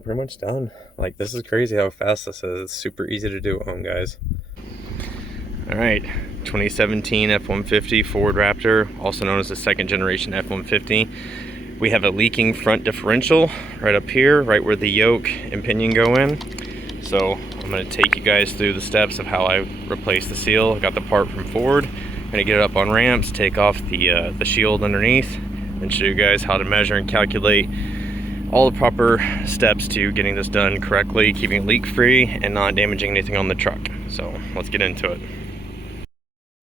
we're pretty much done. Like, this is crazy how fast this is. It's super easy to do at home, guys. All right, 2017 F-150 Ford Raptor, also known as the second generation F-150. We have a leaking front differential right up here, right where the yoke and pinion go in. So I'm gonna take you guys through the steps of how I replace the seal. I got the part from Ford. I'm gonna get it up on ramps, take off the shield underneath, and show you guys how to measure and calculate all the proper steps to getting this done correctly, keeping it leak free and not damaging anything on the truck. So let's get into it.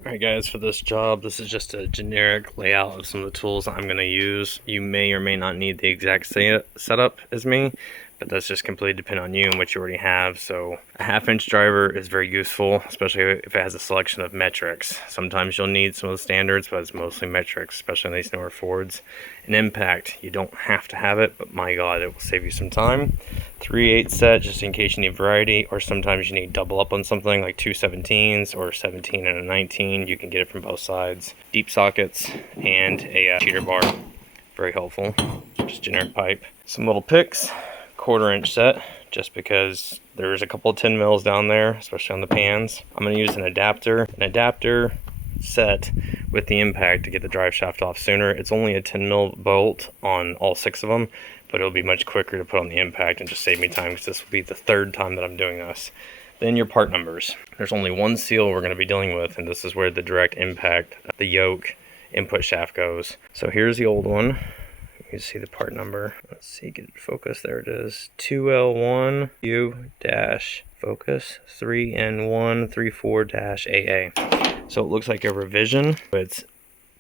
Alright guys, for this job, this is just a generic layout of some of the tools I'm going to use. You may or may not need the exact setup as me, but that's just completely dependent on you and what you already have. So a 1/2-inch driver is very useful, especially if it has a selection of metrics. Sometimes you'll need some of the standards, but it's mostly metrics, especially in these newer Fords. An impact, you don't have to have it, but my god, it will save you some time. 3/8 set, just in case you need variety, or sometimes you need double up on something like 2 17s or 17 and a 19. You can get it from both sides. Deep sockets and a cheater bar, very helpful. Just generic pipe. Some little picks. 1/4-inch set, just because there's a couple of 10 mils down there, especially on the pans. I'm going to use an adapter set with the impact to get the drive shaft off sooner. It's only a 10 mil bolt on all 6 of them, but it'll be much quicker to put on the impact and just save me time, because this will be the 3rd time that I'm doing this. Then your part numbers. There's only one seal we're going to be dealing with, and this is where the direct impact, the yoke input shaft goes. So here's the old one. You can see the part number. Let's see, get it focus. There it is. 2L1 U-focus 3N134-AA. So it looks like a revision, but it's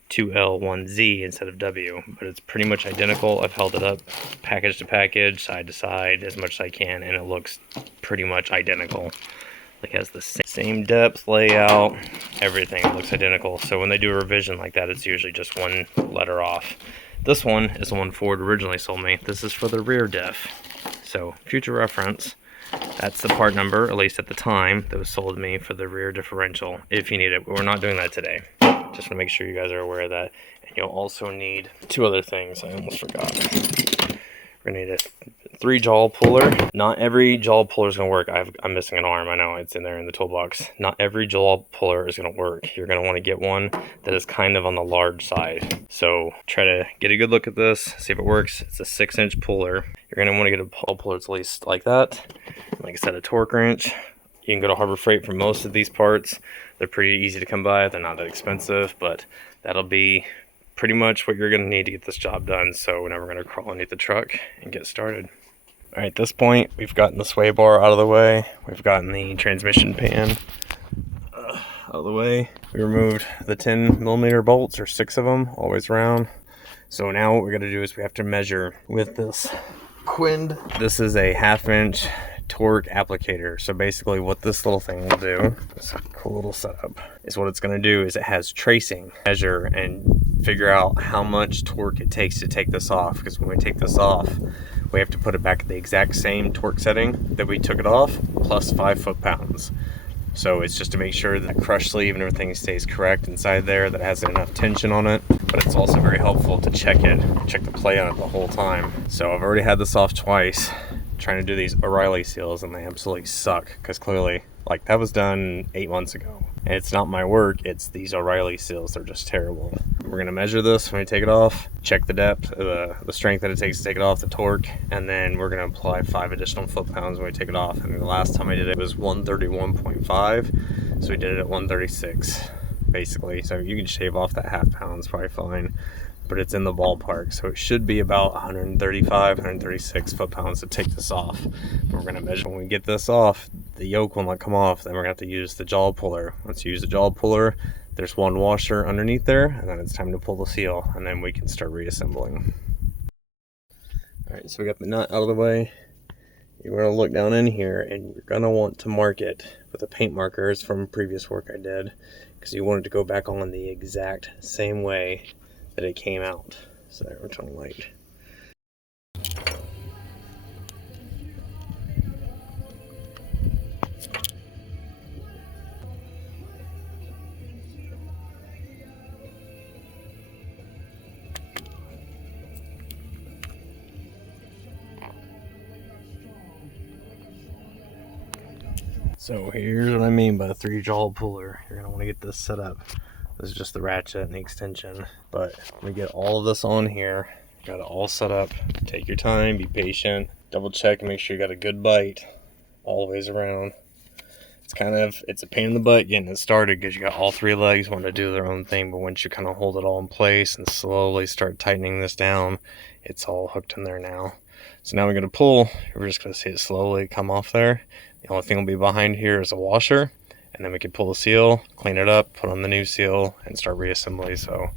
2L1Z instead of W, but it's pretty much identical. I've held it up package to package, side to side as much as I can, and it looks pretty much identical. Like, has the same depth, layout, everything. It looks identical. So when they do a revision like that, it's usually just one letter off. This one is the one Ford originally sold me. This is for the rear diff. So future reference, that's the part number, at least at the time, that was sold to me for the rear differential, if you need it. But we're not doing that today. Just want to make sure you guys are aware of that. And you'll also need 2 other things. I almost forgot. We're going to need a 3-jaw puller. Not every jaw puller is going to work. I'm missing an arm. I know it's in there in the toolbox. Not every jaw puller is going to work. You're going to want to get one that is kind of on the large side. So try to get a good look at this, see if it works. It's a 6-inch puller. You're going to want to get a puller that's at least like that. Like I said, a torque wrench. You can go to Harbor Freight for most of these parts. They're pretty easy to come by. They're not that expensive, but that'll be pretty much what you're going to need to get this job done. So now we're going to crawl underneath the truck and get started. All right, at this point, we've gotten the sway bar out of the way. We've gotten the transmission pan out of the way. We removed the 10 millimeter bolts, or 6 of them, always round. So now what we're going to do is we have to measure with this Quind. This is a 1/2-inch torque applicator. So basically what this little thing will do, this cool little setup, is what it's going to do is it has tracing, measure and figure out how much torque it takes to take this off, because when we take this off, we have to put it back at the exact same torque setting that we took it off, plus 5 foot-pounds. So it's just to make sure that the crush sleeve and everything stays correct inside there, that it has enough tension on it. But it's also very helpful to check the play on it the whole time. So I've already had this off twice, trying to do these O'Reilly seals, and they absolutely suck, because clearly, like, that was done 8 months ago. And it's not my work, it's these O'Reilly seals. They're just terrible. We're gonna measure this when we take it off, check the depth, the strength that it takes to take it off, the torque, and then we're gonna apply 5 additional foot-pounds when we take it off. And the last time I did it was 131.5, so we did it at 136, basically. So you can shave off that 1/2 pound, it's probably fine. But it's in the ballpark, so it should be about 135, 136 foot-pounds to take this off. But we're gonna measure when we get this off, the yoke will not come off, then we're gonna have to use the jaw puller. Once you use the jaw puller, there's one washer underneath there, and then it's time to pull the seal, and then we can start reassembling. All right, so we got the nut out of the way. You're gonna look down in here, and you're gonna want to mark it with a paint marker. It's from previous work I did, because you want it to go back on the exact same way that it came out. So there, we're turning light. So here's what I mean by a 3-jaw puller. You're gonna want to get this set up. This is just the ratchet and the extension. But we get all of this on here. Got it all set up. Take your time, be patient, double check and make sure you got a good bite all the ways around. It's a pain in the butt getting it started because you got all 3 legs wanting to do their own thing, but once you kind of hold it all in place and slowly start tightening this down, it's all hooked in there now. So now we're going to pull. We're just going to see it slowly come off there. The only thing will be behind here is a washer, and then we can pull the seal, clean it up, put on the new seal, and start reassembly. So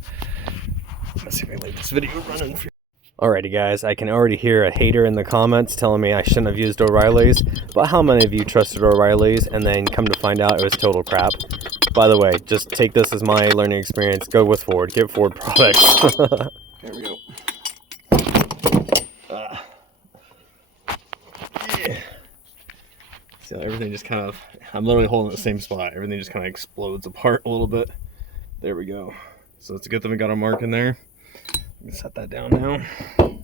let's see if I can leave this video running for you. Alrighty guys, I can already hear a hater in the comments telling me I shouldn't have used O'Reilly's, but how many of you trusted O'Reilly's and then come to find out it was total crap? By the way, just take this as my learning experience. Go with Ford. Get Ford products. Here we go. Yeah. See how everything just kind of, I'm literally holding the same spot. Everything just kind of explodes apart a little bit. There we go. So it's good that we got our mark in there. Set that down now.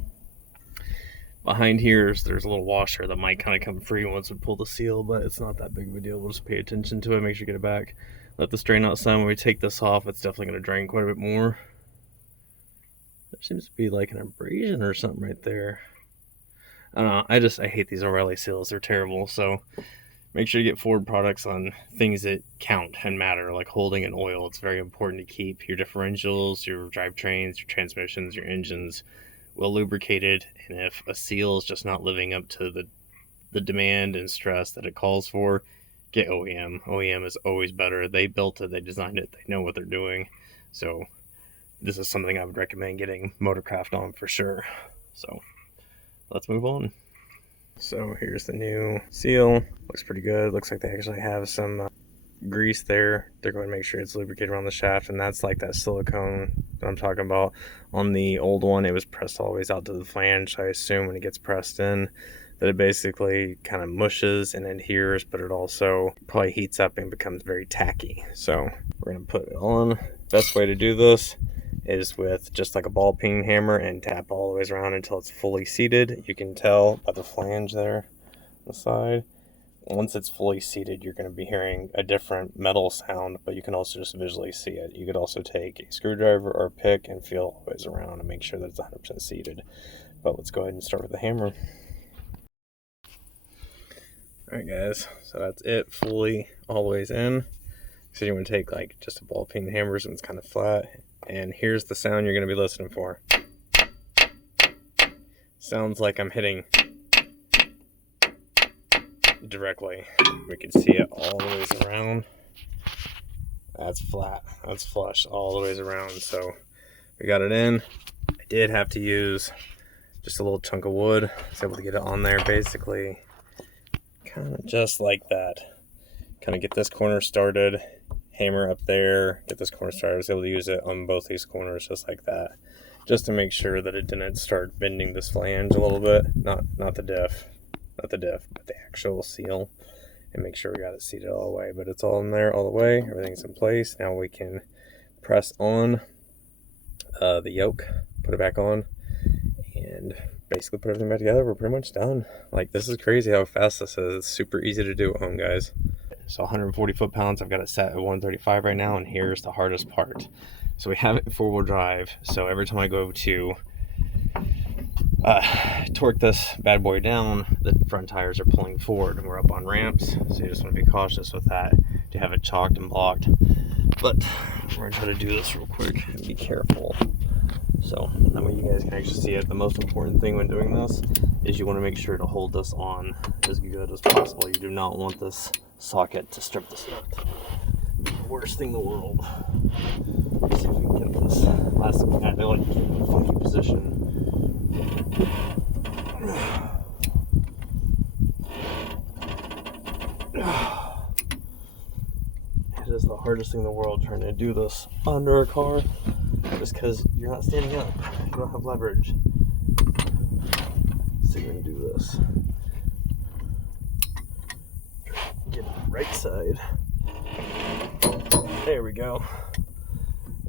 Behind here, there's a little washer that might kind of come free once we pull the seal, but it's not that big of a deal. We'll just pay attention to it, make sure you get it back. Let this drain outside. When we take this off, it's definitely going to drain quite a bit more. There seems to be like an abrasion or something right there. I don't know. I hate these O'Reilly seals. They're terrible. So make sure you get Ford products on things that count and matter, like holding an oil. It's very important to keep your differentials, your drivetrains, your transmissions, your engines well lubricated. And if a seal is just not living up to the demand and stress that it calls for, get OEM. OEM is always better. They built it, they designed it, they know what they're doing. So this is something I would recommend getting Motorcraft on for sure. So let's move on. So here's the new seal. Looks pretty good. Looks like they actually have some grease there. They're going to make sure it's lubricated around the shaft, and that's like that silicone that I'm talking about. On the old one, it was pressed all the ways out to the flange. I assume when it gets pressed in that it basically kind of mushes and adheres, but it also probably heats up and becomes very tacky. So we're going to put it on. Best way to do this is with just like a ball peen hammer and tap all the ways around until it's fully seated. You can tell by the flange there on the side. Once it's fully seated, you're going to be hearing a different metal sound, but you can also just visually see it. You could also take a screwdriver or a pick and feel all the ways around and make sure that it's 100% seated. But let's go ahead and start with the hammer. Alright guys, so that's it, fully all the ways in. So you're going to take like just a ball peen hammer and it's kind of flat. And here's the sound you're going to be listening for. Sounds like I'm hitting directly. We can see it all the ways around. That's flat. That's flush all the ways around. So we got it in. I did have to use just a little chunk of wood. I was able to get it on there basically kind of just like that. Kind of get this corner started. Hammer up there, get this corner started. I was able to use it on both these corners just like that, just to make sure that it didn't start bending this flange a little bit. Not the diff, but the actual seal, and make sure we got it seated all the way. But it's all in there all the way. Everything's in place. Now we can press on the yoke, put it back on, and basically put everything back together. We're pretty much done. Like, this is crazy how fast this is. It's super easy to do at home, guys. So 140 foot-pounds, I've got it set at 135 right now, and here's the hardest part. So we have it in 4-wheel drive, so every time I go to torque this bad boy down, the front tires are pulling forward, and we're up on ramps, so you just want to be cautious with that, to have it chalked and blocked. But we're going to try to do this real quick and be careful. So that way you guys can actually see it. The most important thing when doing this is you want to make sure to hold this on as good as possible. You do not want this socket to strip this nut. The worst thing in the world. Let's see if we can get this last pad. I like to keep it in a funky position. It is the hardest thing in the world trying to do this under a car, just because you're not standing up. You don't have leverage. So you're going to do this. Get it right side. There we go.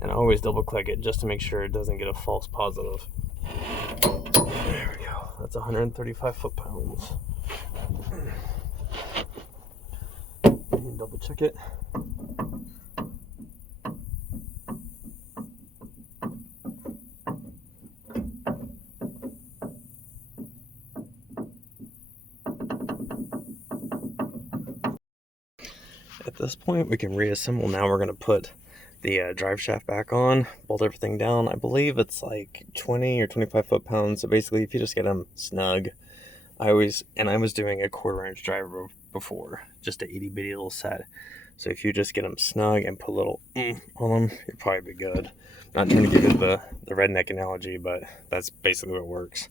And I always double click it just to make sure it doesn't get a false positive. There we go. That's 135 foot-pounds. double check it. At this point, we can reassemble. Now we're going to put the drive shaft back on, bolt everything down. I believe it's like 20 or 25 foot-pounds. So basically, if you just get them snug, I was doing a 1/4 inch driver before, just a itty bitty little set. So if you just get them snug and put a little on them, you'll probably be good. Not trying to give you the redneck analogy, but that's basically what works.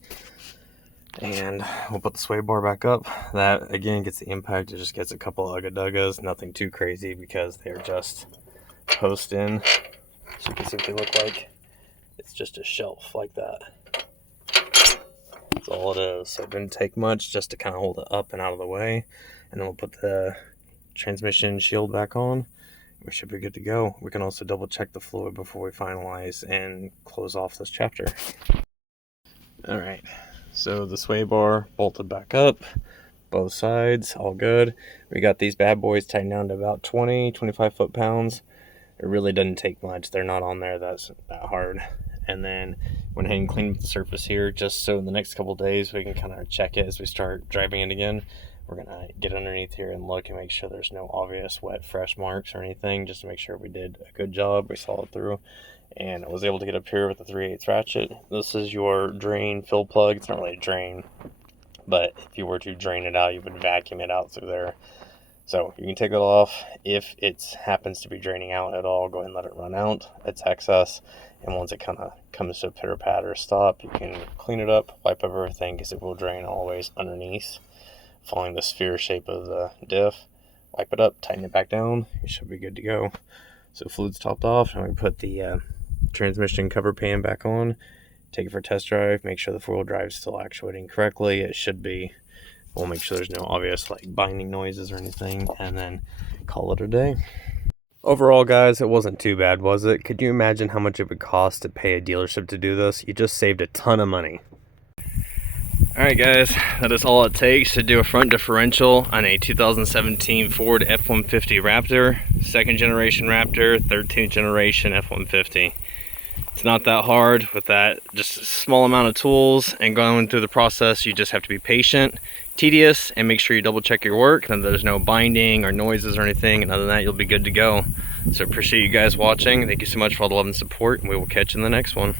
And we'll put the sway bar back up. That again gets the impact. It just gets a couple of ugga-duggas, nothing too crazy because they're just post in. So you can see what they look like. It's just a shelf like that. That's all it is. So it didn't take much just to kind of hold it up and out of the way. And then we'll put the transmission shield back on. We should be good to go. We can also double check the fluid before we finalize and close off this chapter. All right. So the sway bar bolted back up, both sides, all good. We got these bad boys tightened down to about 20-25 foot-pounds. It really doesn't take much. They're not on there that hard. And then went ahead and cleaned the surface here just so in the next couple days we can kind of check it as we start driving it again. We're going to get underneath here and look and make sure there's no obvious wet, fresh marks or anything, just to make sure we did a good job. We saw it through. And I was able to get up here with the 3/8 ratchet. This is your drain fill plug. It's not really a drain, but if you were to drain it out, you would vacuum it out through there. So you can take it off. If it happens to be draining out at all, go ahead and let it run out. It's excess. And once it kind of comes to a pitter patter stop, you can clean it up, wipe up everything, because it will drain always underneath, following the sphere shape of the diff. Wipe it up, tighten it back down. You should be good to go. So fluid's topped off, and we put the transmission cover pan back on, take it for a test drive, make sure the 4-wheel drive is still actuating correctly. It should be. We'll make sure there's no obvious like binding noises or anything, and then call it a day. Overall, guys, it wasn't too bad, was it? Could you imagine how much it would cost to pay a dealership to do this? You just saved a ton of money. Alright guys, that is all it takes to do a front differential on a 2017 Ford F-150 Raptor, 2nd generation Raptor, 13th generation F-150. It's not that hard with that, just a small amount of tools, and going through the process you just have to be patient, tedious, and make sure you double check your work and there's no binding or noises or anything, and other than that you'll be good to go. So appreciate you guys watching. Thank you so much for all the love and support, and we will catch you in the next one.